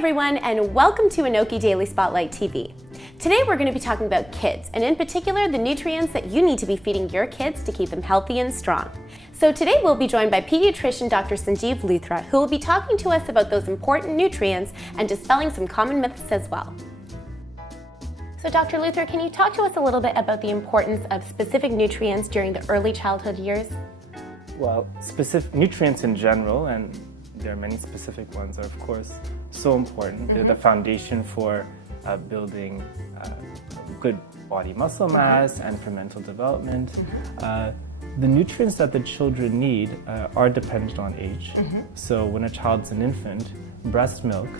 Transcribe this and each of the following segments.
everyone, and welcome to ANOKHI Daily Spotlight TV. Today we're going to be talking about kids, and in particular the nutrients that you need to be feeding your kids to keep them healthy and strong. So today we'll be joined by Pediatrician Dr. Sanjeev Luthra, who will be talking to us about those important nutrients and dispelling some common myths as well. So Dr. Luthra, can you talk to us a little bit about the importance of specific nutrients during the early childhood years? Well, specific nutrients in general, and there are many specific ones, are of course so important. They're the foundation for building good body muscle mass and for mental development. The nutrients that the children need are dependent on age. So when a child's an infant, breast milk,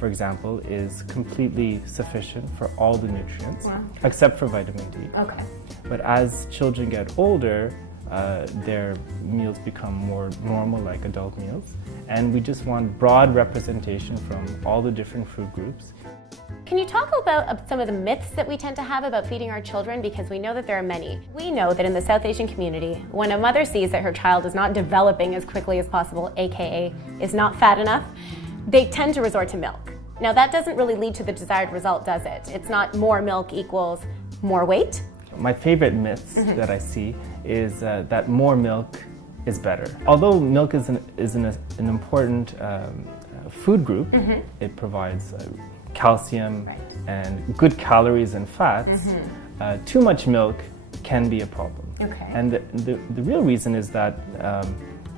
for example, is completely sufficient for all the nutrients, except for vitamin D. Okay. But as children get older, their meals become more normal, like adult meals. And we just want broad representation from all the different food groups. Can you talk about some of the myths that we tend to have about feeding our children? Because we know that there are many. We know that in the South Asian community, when a mother sees that her child is not developing as quickly as possible, aka is not fat enough, they tend to resort to milk. Now that doesn't really lead to the desired result, does it? It's not more milk equals more weight. My favorite myths that I see is that more milk is better. Although milk is an important food group, it provides calcium and good calories and fats. Too much milk can be a problem. And the real reason is that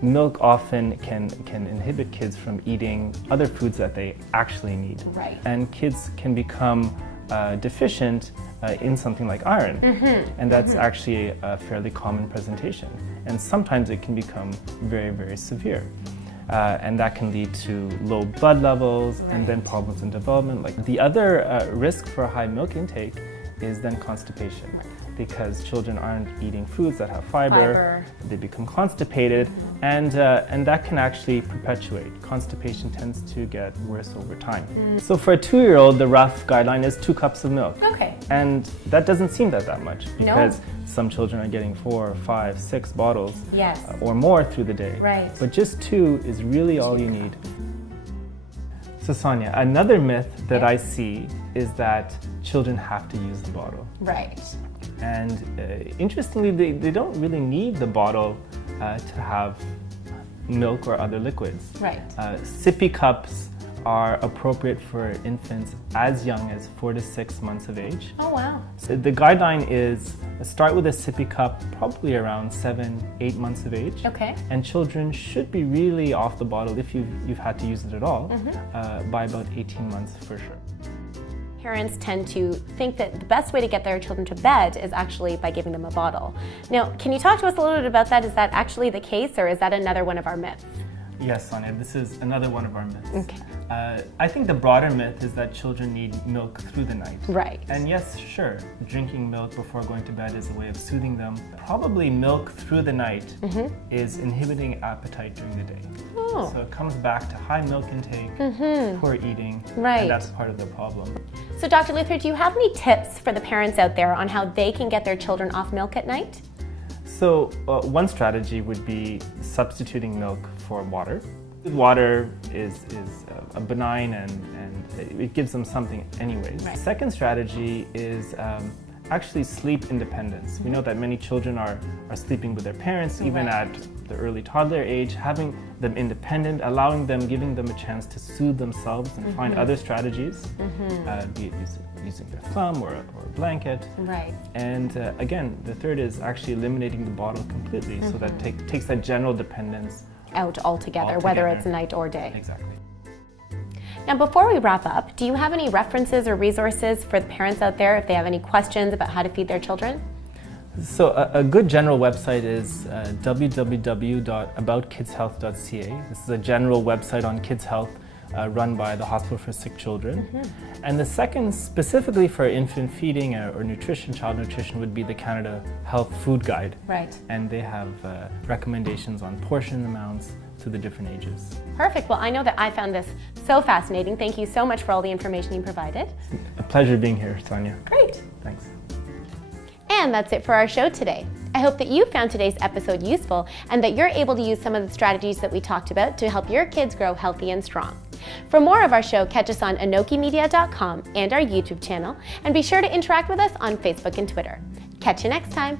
milk often can inhibit kids from eating other foods that they actually need. And kids can become deficient in something like iron, and that's actually a fairly common presentation, and sometimes it can become very, very severe, and that can lead to low blood levels and then problems in development. Like the other risk for high milk intake is then constipation, because children aren't eating foods that have fiber. They become constipated, and that can actually perpetuate. Constipation tends to get worse over time. So for a 2-year-old, the rough guideline is 2 cups of milk. And that doesn't seem that much, because some children are getting 4, 5, 6 bottles or more through the day. But just 2 is really all you need. So Sonia, another myth that I see is that children have to use the bottle. And interestingly, they don't really need the bottle to have milk or other liquids. Sippy cups are appropriate for infants as young as 4 to 6 months of age. So the guideline is start with a sippy cup probably around 7, 8 months of age. And children should be really off the bottle, if you've had to use it at all, by about 18 months for sure. Parents tend to think that the best way to get their children to bed is actually by giving them a bottle. Now, can you talk to us a little bit about that? Is that actually the case, or is that another one of our myths? Yes, Sonia, this is another one of our myths. I think the broader myth is that children need milk through the night. And yes, sure, drinking milk before going to bed is a way of soothing them. Probably milk through the night is inhibiting appetite during the day. So it comes back to high milk intake, poor eating, and that's part of the problem. So Dr. Luthra, do you have any tips for the parents out there on how they can get their children off milk at night? So one strategy would be substituting milk for water. Water is a benign and it gives them something anyways. Second strategy is actually sleep independence. We know that many children are sleeping with their parents, even at the early toddler age. Having them independent, allowing them, giving them a chance to soothe themselves and find other strategies, be it using their thumb or a blanket. And again, the third is actually eliminating the bottle completely, so that takes that general dependence out altogether, whether it's night or day. Exactly. Now, before we wrap up, do you have any references or resources for the parents out there if they have any questions about how to feed their children? So a good general website is www.aboutkidshealth.ca. This is a general website on kids' health run by the Hospital for Sick Children. And the second, specifically for infant feeding or nutrition, child nutrition, would be the Canada Health Food Guide. And they have recommendations on portion amounts to the different ages. Perfect. Well, I know that I found this so fascinating. Thank you so much for all the information you provided. A pleasure being here, Sonia. Great. Thanks. And that's it for our show today. I hope that you found today's episode useful and that you're able to use some of the strategies that we talked about to help your kids grow healthy and strong. For more of our show, catch us on ANOKHImedia.com and our YouTube channel, and be sure to interact with us on Facebook and Twitter. Catch you next time.